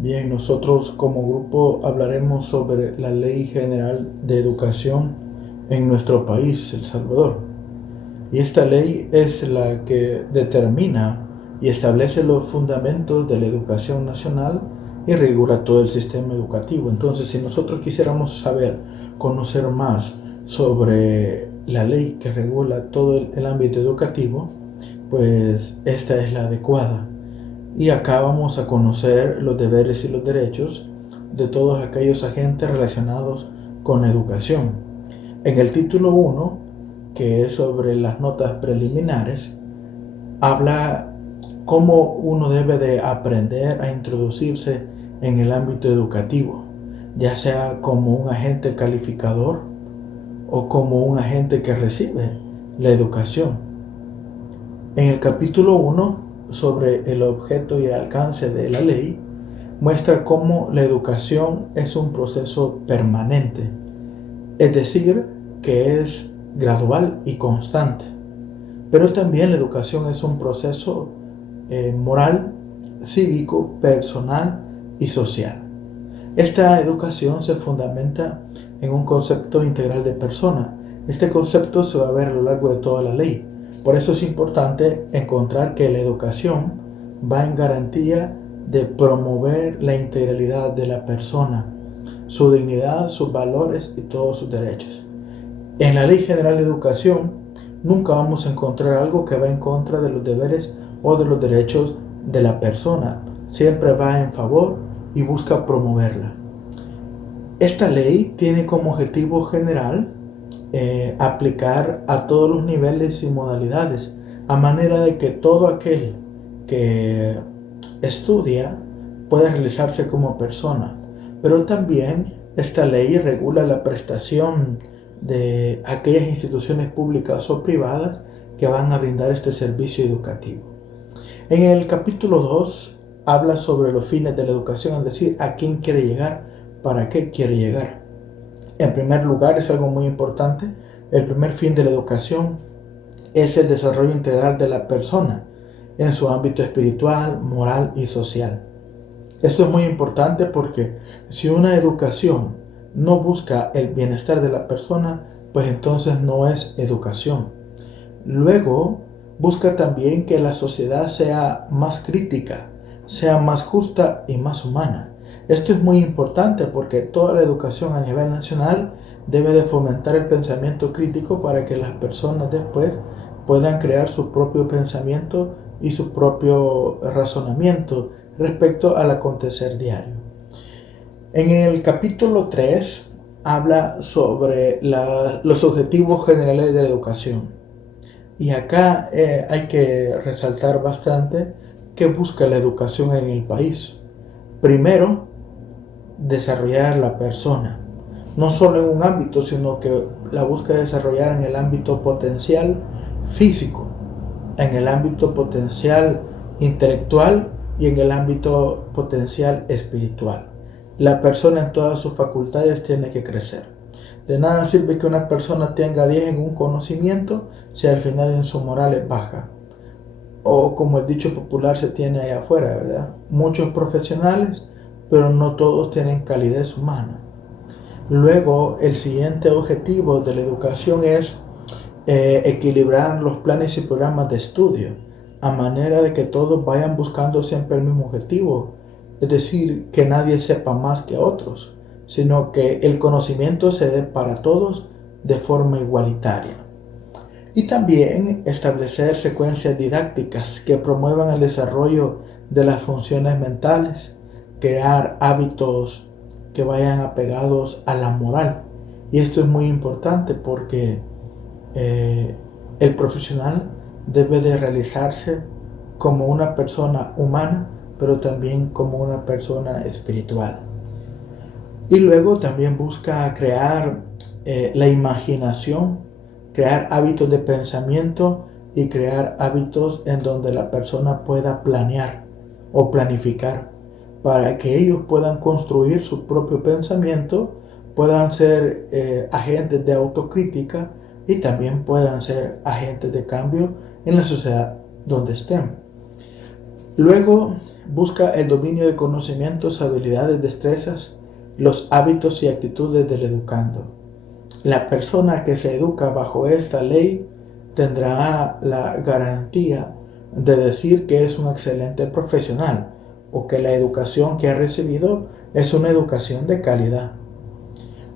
Bien, nosotros como grupo hablaremos sobre la Ley General de Educación en nuestro país, El Salvador. Y esta ley es la que determina y establece los fundamentos de la educación nacional y regula todo el sistema educativo. Entonces, si nosotros quisiéramos saber, conocer más sobre la ley que regula todo el ámbito educativo, pues esta es la adecuada. Y acá vamos a conocer los deberes y los derechos de todos aquellos agentes relacionados con educación. En el título 1, que es sobre las notas preliminares, habla cómo uno debe de aprender a introducirse en el ámbito educativo, ya sea como un agente calificador o como un agente que recibe la educación. En el capítulo 1, sobre el objeto y el alcance de la ley, muestra cómo la educación es un proceso permanente, es decir, que es gradual y constante. Pero también la educación es un proceso moral, cívico, personal y social. Esta educación se fundamenta en un concepto integral de persona. Este concepto se va a ver a lo largo de toda la ley. Por eso es importante encontrar que la educación va en garantía de promover la integralidad de la persona, su dignidad, sus valores y todos sus derechos. En la Ley General de Educación nunca vamos a encontrar algo que va en contra de los deberes o de los derechos de la persona. Siempre va en favor y busca promoverla. Esta ley tiene como objetivo general aplicar a todos los niveles y modalidades, a manera de que todo aquel que estudia pueda realizarse como persona. Pero también esta ley regula la prestación de aquellas instituciones públicas o privadas que van a brindar este servicio educativo. En el capítulo 2 habla sobre los fines de la educación, es decir, a quién quiere llegar, para qué quiere llegar. En primer lugar, es algo muy importante, el primer fin de la educación es el desarrollo integral de la persona en su ámbito espiritual, moral y social. Esto es muy importante porque si una educación no busca el bienestar de la persona, pues entonces no es educación. Luego, busca también que la sociedad sea más crítica, sea más justa y más humana. Esto es muy importante porque toda la educación a nivel nacional debe de fomentar el pensamiento crítico para que las personas después puedan crear su propio pensamiento y su propio razonamiento respecto al acontecer diario. En el capítulo 3 habla sobre los objetivos generales de la educación. Y acá hay que resaltar bastante qué busca la educación en el país. Primero, desarrollar la persona, no solo en un ámbito, sino que la busca desarrollar en el ámbito potencial físico, en el ámbito potencial intelectual y en el ámbito potencial espiritual. La persona en todas sus facultades tiene que crecer. De nada sirve que una persona tenga 10 en un conocimiento si al final en su moral es baja. O como el dicho popular se tiene allá afuera, ¿verdad? Muchos profesionales, pero no todos tienen calidez humana. Luego, el siguiente objetivo de la educación es equilibrar los planes y programas de estudio, a manera de que todos vayan buscando siempre el mismo objetivo, es decir, que nadie sepa más que otros, sino que el conocimiento se dé para todos de forma igualitaria. Y también establecer secuencias didácticas que promuevan el desarrollo de las funciones mentales, crear hábitos que vayan apegados a la moral. Y esto es muy importante porque el profesional debe de realizarse como una persona humana, pero también como una persona espiritual. Y luego también busca crear la imaginación, crear hábitos de pensamiento y crear hábitos en donde la persona pueda planear o planificar para que ellos puedan construir su propio pensamiento, puedan ser agentes de autocrítica y también puedan ser agentes de cambio en la sociedad donde estén. Luego busca el dominio de conocimientos, habilidades, destrezas, los hábitos y actitudes del educando. La persona que se educa bajo esta ley tendrá la garantía de decir que es un excelente profesional o que la educación que ha recibido es una educación de calidad.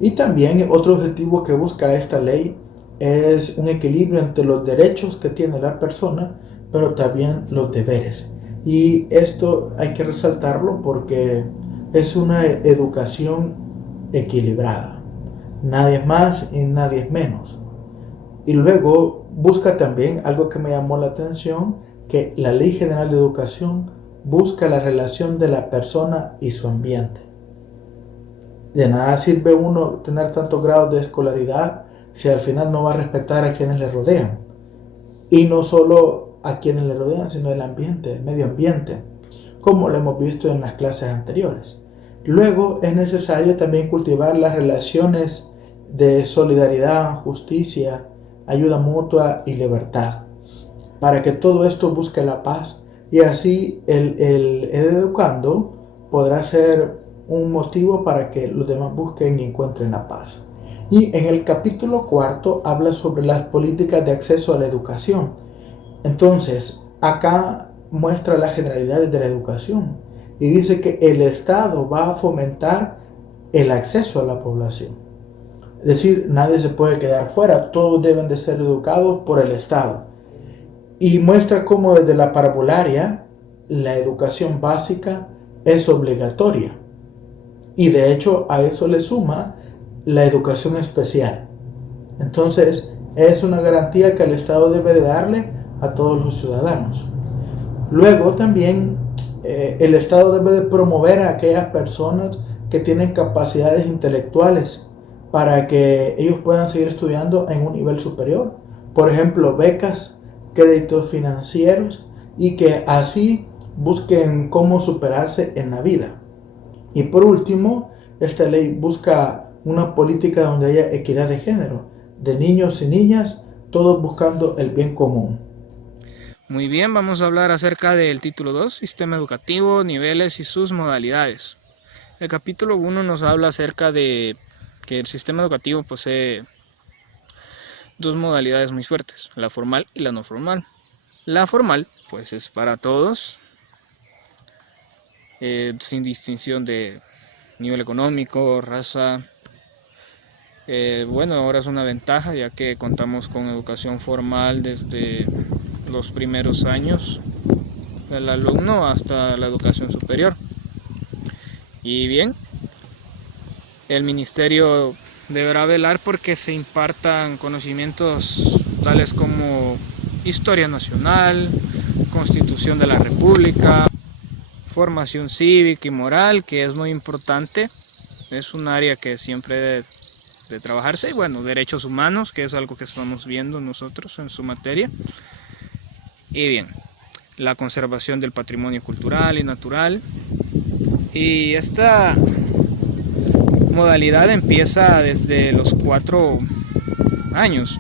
Y también otro objetivo que busca esta ley es un equilibrio entre los derechos que tiene la persona, pero también los deberes. Y esto hay que resaltarlo porque es una educación equilibrada. Nadie es más y nadie es menos. Y luego busca también algo que me llamó la atención, que la Ley General de Educación busca la relación de la persona y su ambiente. De nada sirve uno tener tantos grados de escolaridad si al final no va a respetar a quienes le rodean. Y no solo a quienes le rodean, sino el ambiente, el medio ambiente, como lo hemos visto en las clases anteriores. Luego es necesario también cultivar las relaciones de solidaridad, justicia, ayuda mutua y libertad, para que todo esto busque la paz y así el educando podrá ser un motivo para que los demás busquen y encuentren la paz. Y en el capítulo 4 habla sobre las políticas de acceso a la educación. Entonces, acá muestra las generalidades de la educación y dice que el Estado va a fomentar el acceso a la población. Es decir, nadie se puede quedar fuera, todos deben de ser educados por el Estado. Y muestra cómo desde la parvularia la educación básica es obligatoria. Y de hecho a eso le suma la educación especial. Entonces es una garantía que el Estado debe de darle a todos los ciudadanos. Luego también el Estado debe de promover a aquellas personas que tienen capacidades intelectuales para que ellos puedan seguir estudiando en un nivel superior. Por ejemplo, becas, créditos financieros y que así busquen cómo superarse en la vida. Y por último, esta ley busca una política donde haya equidad de género, de niños y niñas, todos buscando el bien común. Muy bien, vamos a hablar acerca del título 2, Sistema Educativo, Niveles y sus modalidades. El capítulo 1 nos habla acerca de que el sistema educativo posee dos modalidades muy fuertes, la formal y la no formal. La formal, pues es para todos, sin distinción de nivel económico, raza. Bueno, ahora es una ventaja ya que contamos con educación formal desde los primeros años del alumno hasta la educación superior. Y bien, el ministerio deberá velar porque se impartan conocimientos tales como historia nacional, constitución de la república, formación cívica y moral, que es muy importante, es un área que siempre debe de trabajarse, y bueno, derechos humanos, que es algo que estamos viendo nosotros en su materia. Y bien, la conservación del patrimonio cultural y natural. Y esta modalidad empieza desde los 4 años.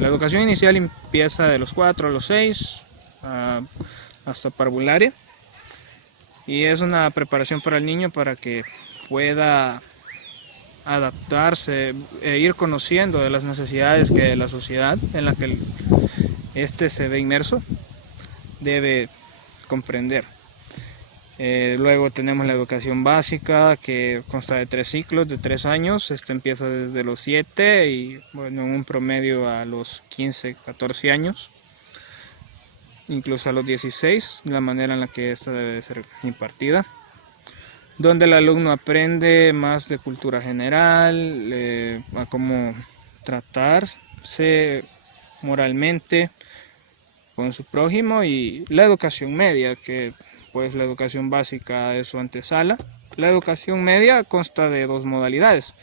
La educación inicial empieza de los 4 a los 6 hasta parvularia, y es una preparación para el niño para que pueda adaptarse e ir conociendo de las necesidades que la sociedad en la que este se ve inmerso debe comprender. Luego tenemos la educación básica, que consta de 3 ciclos de 3 años. Este empieza desde los 7 y bueno, en un promedio a los 15, 14 años, incluso a los 16, la manera en la que esta debe de ser impartida, donde el alumno aprende más de cultura general, a cómo tratarse moralmente con su prójimo, y la educación media, que pues la educación básica es su antesala. La educación media consta de 2 modalidades,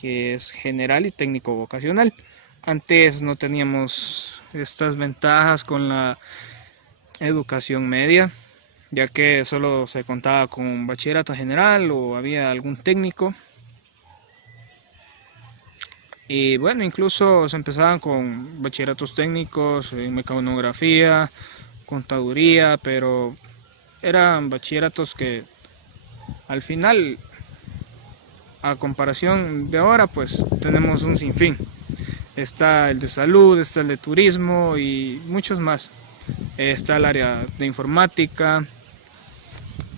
que es general y técnico vocacional. Antes no teníamos estas ventajas con la educación media, ya que solo se contaba con bachillerato general o había algún técnico. Y bueno, incluso se empezaban con bachilleratos técnicos en mecanografía, contaduría, pero eran bachilleratos que al final, a comparación de ahora, pues tenemos un sinfín. Está el de salud, está el de turismo y muchos más. Está el área de informática.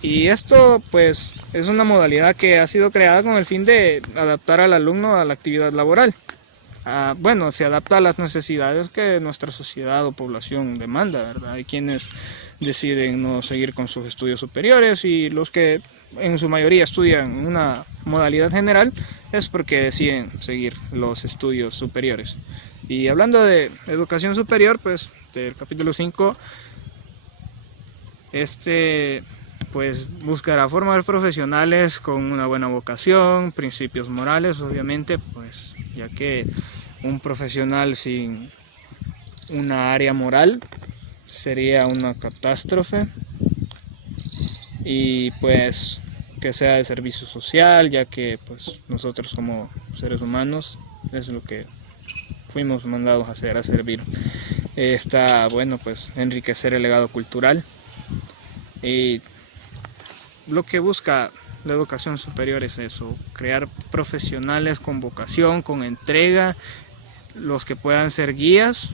Y esto pues es una modalidad que ha sido creada con el fin de adaptar al alumno a la actividad laboral. Bueno, se adapta a las necesidades que nuestra sociedad o población demanda, ¿verdad? Hay quienes deciden no seguir con sus estudios superiores y los que en su mayoría estudian una modalidad general es porque deciden seguir los estudios superiores. Y hablando de educación superior, pues del capítulo 5, pues buscará formar profesionales con una buena vocación, principios morales, obviamente, pues ya que un profesional sin una área moral sería una catástrofe. Y pues que sea de servicio social, ya que pues nosotros como seres humanos es lo que fuimos mandados a hacer, a servir. Está bueno pues enriquecer el legado cultural, y lo que busca la educación superior es eso, crear profesionales con vocación, con entrega, los que puedan ser guías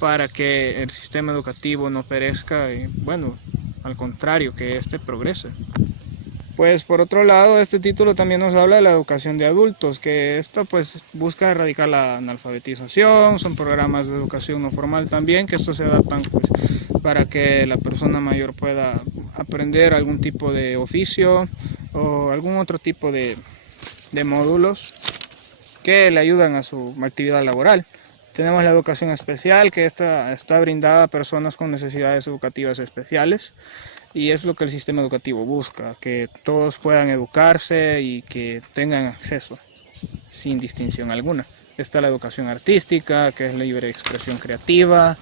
para que el sistema educativo no perezca y bueno, al contrario, que este progrese. Pues por otro lado, este título también nos habla de la educación de adultos, que esta pues busca erradicar la analfabetización, son programas de educación no formal también, que estos se adaptan pues para que la persona mayor pueda aprender algún tipo de oficio o algún otro tipo de módulos que le ayudan a su actividad laboral. Tenemos la educación especial, que está brindada a personas con necesidades educativas especiales, y es lo que el sistema educativo busca, que todos puedan educarse y que tengan acceso sin distinción alguna. Está la educación artística, que es la libre expresión creativa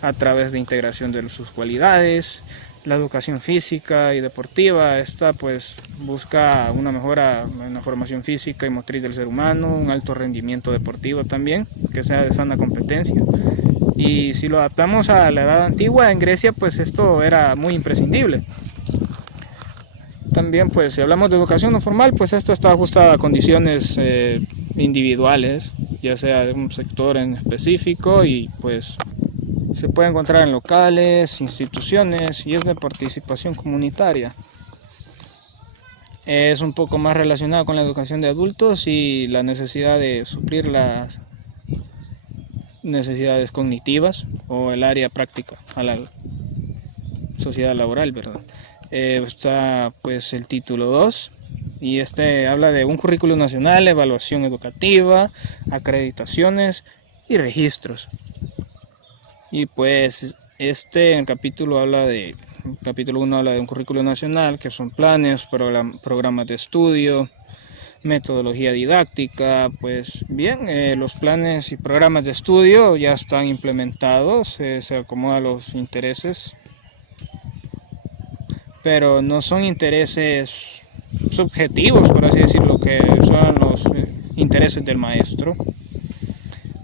a través de integración de sus cualidades. La educación física y deportiva, esta pues busca una mejora en la formación física y motriz del ser humano, un alto rendimiento deportivo también, que sea de sana competencia. Y si lo adaptamos a la edad antigua, en Grecia pues esto era muy imprescindible. También pues si hablamos de educación no formal, pues esto está ajustado a condiciones individuales, ya sea de un sector en específico, y pues se puede encontrar en locales, instituciones, y es de participación comunitaria. Es un poco más relacionado con la educación de adultos y la necesidad de suplir las necesidades cognitivas o el área práctica a la sociedad laboral, ¿verdad? Está pues el título 2, y habla de un currículo nacional, evaluación educativa, acreditaciones y registros. Y pues en el capítulo 1 habla de un currículo nacional, que son planes, programas de estudio, metodología didáctica. Pues bien, los planes y programas de estudio ya están implementados, se acomoda a los intereses, pero no son intereses subjetivos, por así decirlo, que son los intereses del maestro.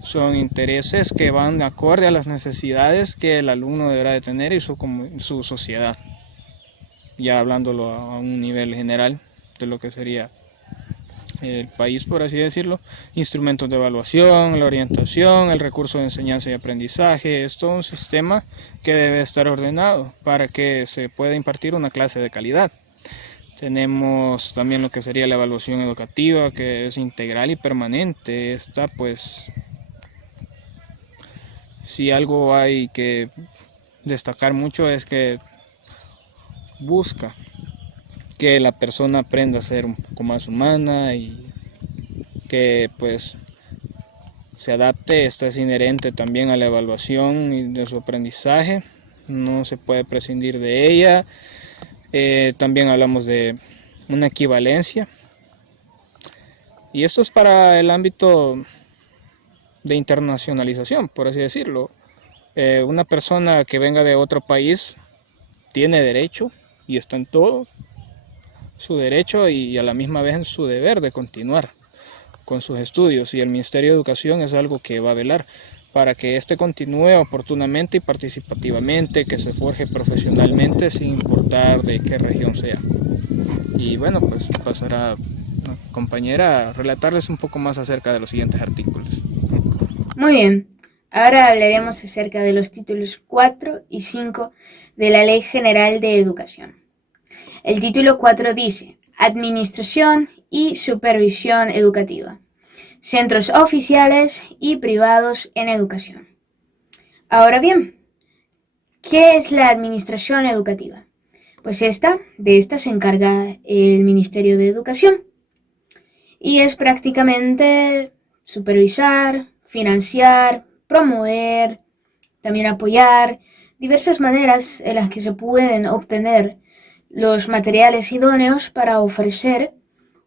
Son intereses que van acorde a las necesidades que el alumno deberá de tener y su sociedad. Ya hablándolo a un nivel general de lo que sería el país, por así decirlo, instrumentos de evaluación, la orientación, el recurso de enseñanza y aprendizaje. Es todo un sistema que debe estar ordenado para que se pueda impartir una clase de calidad. Tenemos también lo que sería la evaluación educativa, que es integral y permanente. Esta pues, si algo hay que destacar mucho es que busca que la persona aprenda a ser un poco más humana y que pues se adapte. Esta es inherente también a la evaluación y de su aprendizaje, no se puede prescindir de ella. También hablamos de una equivalencia, y esto es para el ámbito de internacionalización, por así decirlo. Una persona que venga de otro país tiene derecho, y está en todo su derecho y a la misma vez en su deber de continuar con sus estudios, y el Ministerio de Educación es algo que va a velar para que éste continúe oportunamente y participativamente, que se forje profesionalmente sin importar de qué región sea. Y bueno, pues pasará la compañera a relatarles un poco más acerca de los siguientes artículos. Muy bien, ahora hablaremos acerca de los títulos 4 y 5 de la Ley General de Educación. El título 4 dice: Administración y supervisión educativa, centros oficiales y privados en educación. Ahora bien, ¿qué es la administración educativa? Pues de esta se encarga el Ministerio de Educación y es prácticamente supervisar, financiar, promover, también apoyar diversas maneras en las que se pueden obtener los materiales idóneos para ofrecer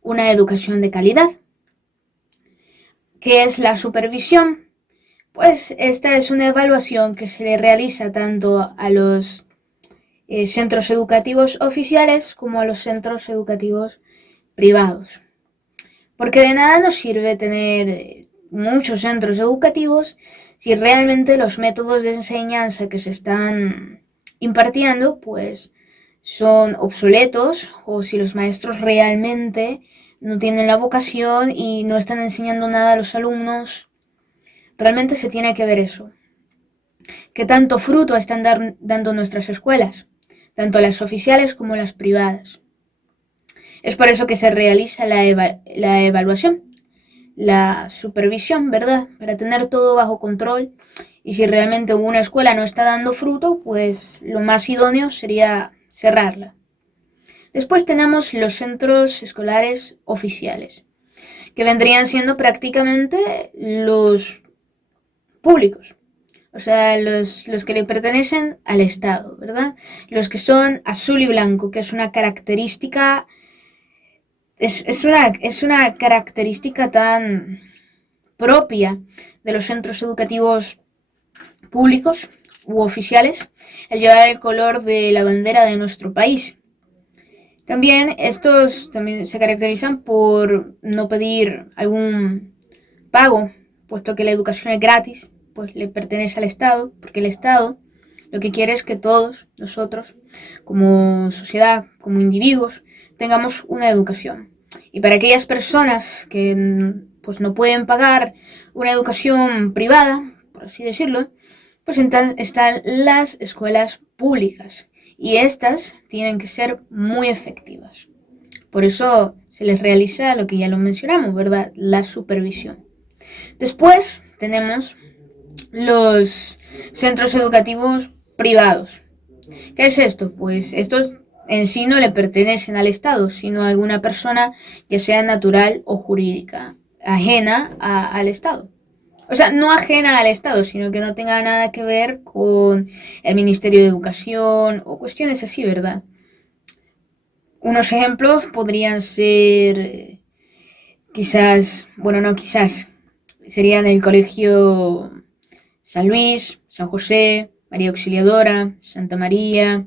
una educación de calidad. ¿Qué es la supervisión? Pues esta es una evaluación que se le realiza tanto a los centros educativos oficiales como a los centros educativos privados. Porque de nada nos sirve tener muchos centros educativos si realmente los métodos de enseñanza que se están impartiendo pues son obsoletos, o si los maestros realmente no tienen la vocación y no están enseñando nada a los alumnos. Realmente se tiene que ver eso. ¿Qué tanto fruto están dando nuestras escuelas? Tanto las oficiales como las privadas. Es por eso que se realiza la evaluación, la supervisión, ¿verdad? Para tener todo bajo control. Y si realmente una escuela no está dando fruto, pues lo más idóneo sería cerrarla. Después tenemos los centros escolares oficiales, que vendrían siendo prácticamente los públicos. O sea, los que le pertenecen al Estado, ¿verdad? Los que son azul y blanco, que es una característica, es una característica tan propia de los centros educativos públicos u oficiales, el llevar el color de la bandera de nuestro país. También estos también se caracterizan por no pedir algún pago, puesto que la educación es gratis, pues le pertenece al Estado, porque el Estado lo que quiere es que todos nosotros, como sociedad, como individuos, tengamos una educación. Y para aquellas personas que pues no pueden pagar una educación privada, por así decirlo, pues están las escuelas públicas. Y estas tienen que ser muy efectivas. Por eso se les realiza lo que ya lo mencionamos, ¿verdad? La supervisión. Después tenemos los centros educativos privados. ¿Qué es esto? Pues estos en sí no le pertenecen al Estado, sino a alguna persona, ya sea natural o jurídica, ajena al Estado. O sea, no ajena al Estado, sino que no tenga nada que ver con el Ministerio de Educación o cuestiones así, ¿verdad? Unos ejemplos podrían ser, quizás, bueno, no quizás, serían el Colegio San Luis, San José, María Auxiliadora, Santa María,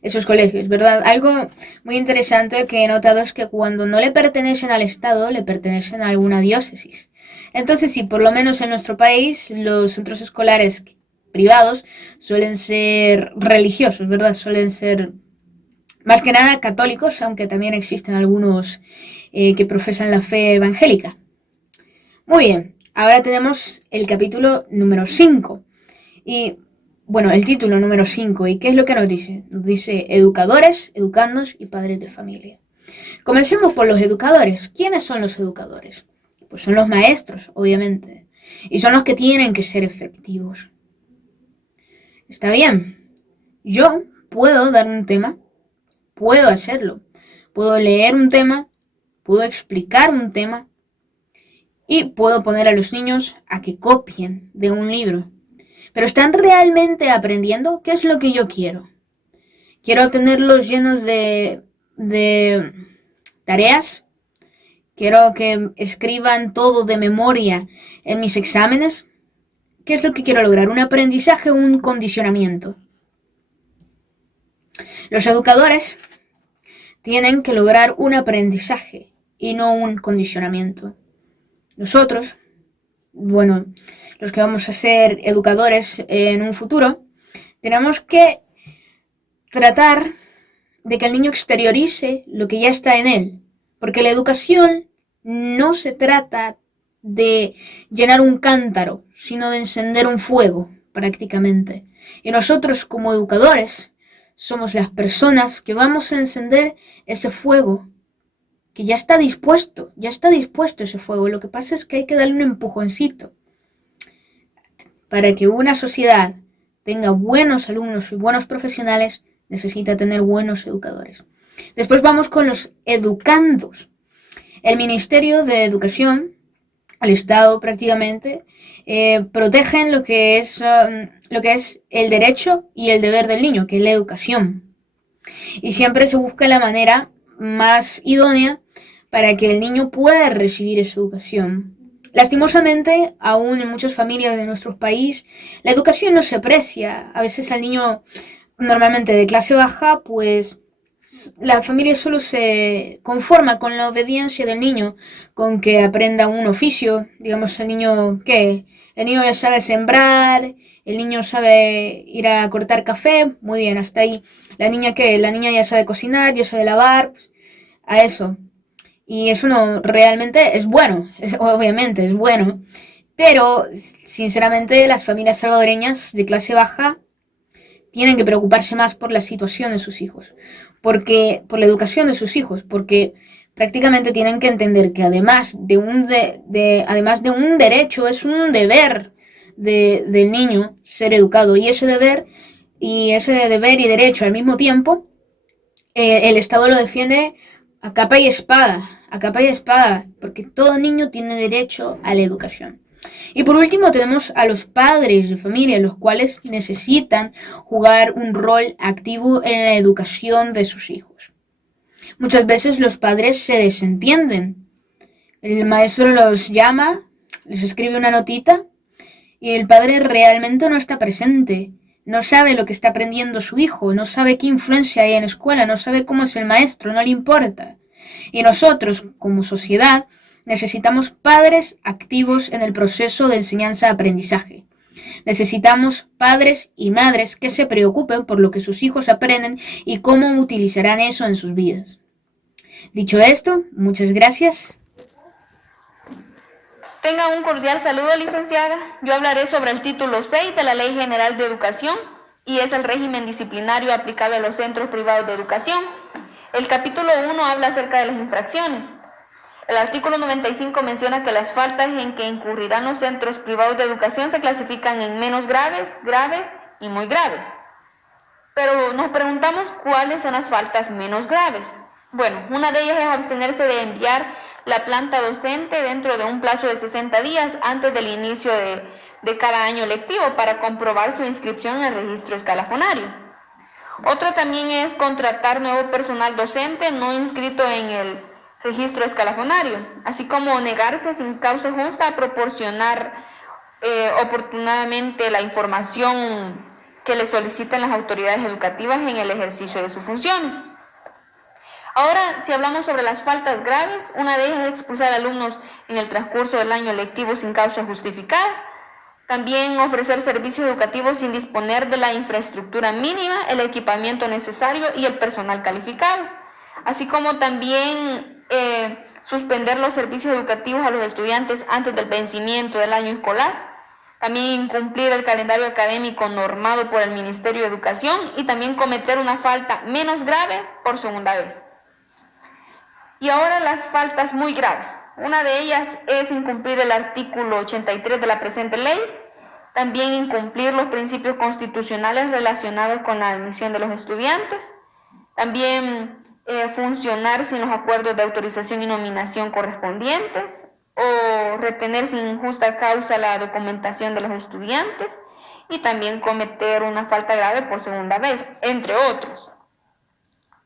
esos colegios, ¿verdad? Algo muy interesante que he notado es que cuando no le pertenecen al Estado, le pertenecen a alguna diócesis. Entonces, sí, por lo menos en nuestro país, los centros escolares privados suelen ser religiosos, ¿verdad? Suelen ser más que nada católicos, aunque también existen algunos que profesan la fe evangélica. Muy bien, ahora tenemos el capítulo número 5. Y bueno, el título número 5. ¿Y qué es lo que nos dice? Nos dice educadores, educandos y padres de familia. Comencemos por los educadores. ¿Quiénes son los educadores? Pues son los maestros, obviamente. Y son los que tienen que ser efectivos. Está bien. Yo puedo dar un tema, puedo hacerlo. Puedo leer un tema, puedo explicar un tema y puedo poner a los niños a que copien de un libro. Pero ¿están realmente aprendiendo? ¿Qué es lo que yo quiero? ¿Quiero tenerlos llenos de tareas? ¿Quiero que escriban todo de memoria en mis exámenes? ¿Qué es lo que quiero lograr? ¿Un aprendizaje o un condicionamiento? Los educadores tienen que lograr un aprendizaje y no un condicionamiento. Nosotros, bueno, los que vamos a ser educadores en un futuro, tenemos que tratar de que el niño exteriorice lo que ya está en él, porque la educación no se trata de llenar un cántaro, sino de encender un fuego, prácticamente. Y nosotros como educadores somos las personas que vamos a encender ese fuego, que ya está dispuesto ese fuego. Lo que pasa es que hay que darle un empujoncito. Para que una sociedad tenga buenos alumnos y buenos profesionales, necesita tener buenos educadores. Después vamos con los educandos. El Ministerio de Educación, el Estado prácticamente, protegen lo que es el derecho y el deber del niño, que es la educación. Y siempre se busca la manera más idónea para que el niño pueda recibir esa educación. Lastimosamente, aún en muchas familias de nuestro país, la educación no se aprecia. A veces al niño, normalmente de clase baja, pues la familia solo se conforma con la obediencia del niño, con que aprenda un oficio. Digamos, el niño, ¿qué? El niño ya sabe sembrar, el niño sabe ir a cortar café, muy bien, hasta ahí. La niña, ¿qué? La niña ya sabe cocinar, ya sabe lavar, pues, a eso. Y eso no realmente es bueno, obviamente es bueno, pero sinceramente las familias salvadoreñas de clase baja tienen que preocuparse más por la situación de sus hijos, porque por la educación de sus hijos, porque prácticamente tienen que entender que además de un derecho es un deber del niño ser educado, y ese deber y derecho al mismo tiempo, el Estado lo defiende a capa y espada, porque todo niño tiene derecho a la educación. Y por último tenemos a los padres de familia, los cuales necesitan jugar un rol activo en la educación de sus hijos. Muchas veces los padres se desentienden. El maestro los llama, les escribe una notita y el padre realmente no está presente. No sabe lo que está aprendiendo su hijo, no sabe qué influencia hay en la escuela, no sabe cómo es el maestro, no le importa. Y nosotros, como sociedad, necesitamos padres activos en el proceso de enseñanza-aprendizaje. Necesitamos padres y madres que se preocupen por lo que sus hijos aprenden y cómo utilizarán eso en sus vidas. Dicho esto, muchas gracias. Tenga un cordial saludo, licenciada. Yo hablaré sobre el título 6 de la Ley General de Educación y es el régimen disciplinario aplicable a los centros privados de educación. El capítulo 1 habla acerca de las infracciones. El artículo 95 menciona que las faltas en que incurrirán los centros privados de educación se clasifican en menos graves, graves y muy graves. Pero nos preguntamos cuáles son las faltas menos graves. Bueno, una de ellas es abstenerse de enviar la planta docente dentro de un plazo de 60 días antes del inicio de cada año lectivo para comprobar su inscripción en el registro escalafonario. Otra también es contratar nuevo personal docente no inscrito en el registro escalafonario, así como negarse sin causa justa a proporcionar oportunamente la información que le solicitan las autoridades educativas en el ejercicio de sus funciones. Ahora, si hablamos sobre las faltas graves, una de ellas es expulsar alumnos en el transcurso del año lectivo sin causa justificada. También ofrecer servicios educativos sin disponer de la infraestructura mínima, el equipamiento necesario y el personal calificado. Así como también suspender los servicios educativos a los estudiantes antes del vencimiento del año escolar. También incumplir el calendario académico normado por el Ministerio de Educación y también cometer una falta menos grave por segunda vez. Y ahora las faltas muy graves. Una de ellas es incumplir el artículo 83 de la presente ley, también incumplir los principios constitucionales relacionados con la admisión de los estudiantes, también funcionar sin los acuerdos de autorización y nominación correspondientes, o retener sin justa causa la documentación de los estudiantes, y también cometer una falta grave por segunda vez, entre otros.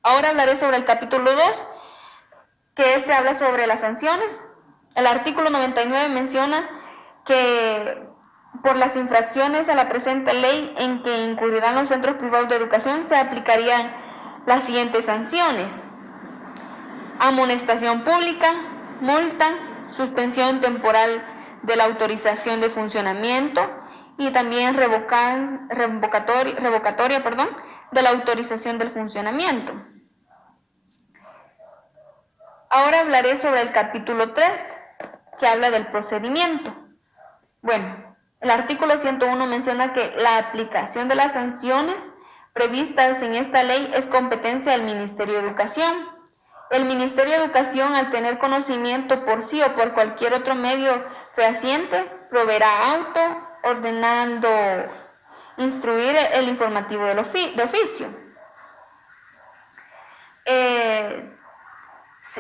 Ahora hablaré sobre el capítulo 2, que habla sobre las sanciones. El artículo 99 menciona que por las infracciones a la presente ley en que incurrirán los centros privados de educación se aplicarían las siguientes sanciones: amonestación pública, multa, suspensión temporal de la autorización de funcionamiento y también revocatoria, de la autorización del funcionamiento. Ahora hablaré sobre el capítulo 3, que habla del procedimiento. Bueno, el artículo 101 menciona que la aplicación de las sanciones previstas en esta ley es competencia del Ministerio de Educación. El Ministerio de Educación, al tener conocimiento por sí o por cualquier otro medio fehaciente, proveerá auto ordenando instruir el informativo de oficio.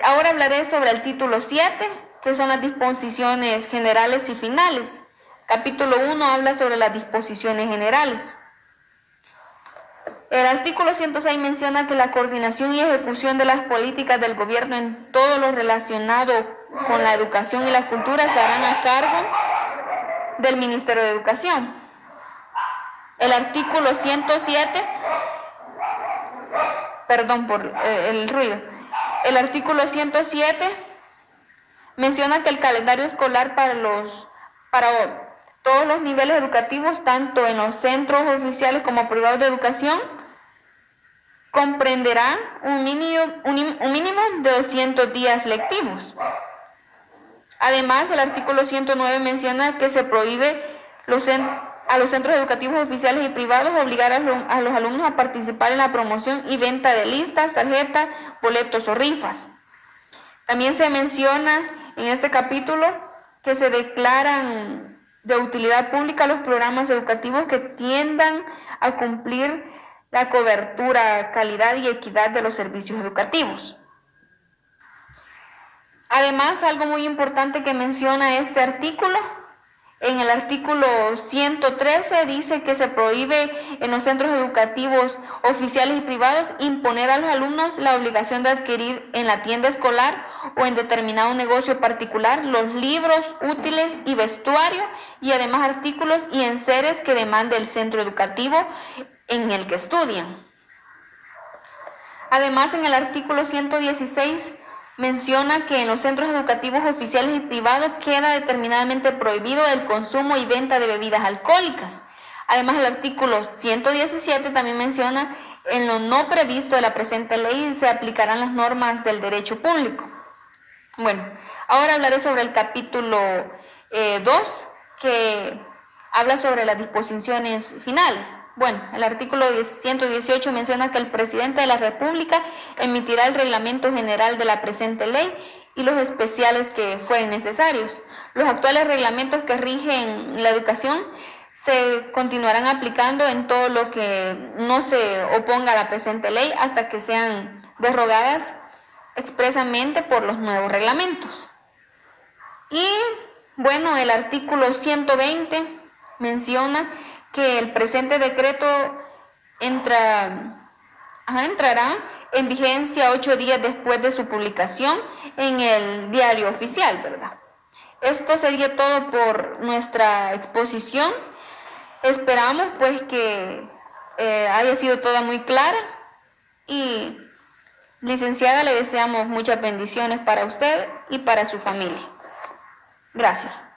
Ahora hablaré sobre el título 7, que son las disposiciones generales y finales. Capítulo 1 habla sobre las disposiciones generales. El artículo 106 menciona que la coordinación y ejecución de las políticas del gobierno en todo lo relacionado con la educación y la cultura estarán a cargo del Ministerio de Educación. El artículo 107, perdón por el ruido. El artículo 107 menciona que el calendario escolar para todos los niveles educativos, tanto en los centros oficiales como privados de educación, comprenderá un mínimo de 200 días lectivos. Además, el artículo 109 menciona que se prohíbe a los centros educativos oficiales y privados obligar a los alumnos a participar en la promoción y venta de listas, tarjetas, boletos o rifas. También se menciona en este capítulo que se declaran de utilidad pública los programas educativos que tiendan a cumplir la cobertura, calidad y equidad de los servicios educativos. Además, algo muy importante que menciona este artículo, en el artículo 113 dice que se prohíbe en los centros educativos oficiales y privados imponer a los alumnos la obligación de adquirir en la tienda escolar o en determinado negocio particular los libros, útiles y vestuario y además artículos y enseres que demande el centro educativo en el que estudian. Además, en el artículo 116 menciona que en los centros educativos oficiales y privados queda determinadamente prohibido el consumo y venta de bebidas alcohólicas. Además, el artículo 117 también menciona en lo no previsto de la presente ley se aplicarán las normas del derecho público. Bueno, ahora hablaré sobre el capítulo 2, que habla sobre las disposiciones finales. Bueno, el artículo 118 menciona que el presidente de la República emitirá el reglamento general de la presente ley y los especiales que fueren necesarios. Los actuales reglamentos que rigen la educación se continuarán aplicando en todo lo que no se oponga a la presente ley hasta que sean derogadas expresamente por los nuevos reglamentos. Y bueno, el artículo 120 menciona que el presente decreto entrará en vigencia 8 días después de su publicación en el diario oficial, ¿verdad? Esto sería todo por nuestra exposición. Esperamos pues que haya sido toda muy clara y licenciada, le deseamos muchas bendiciones para usted y para su familia. Gracias.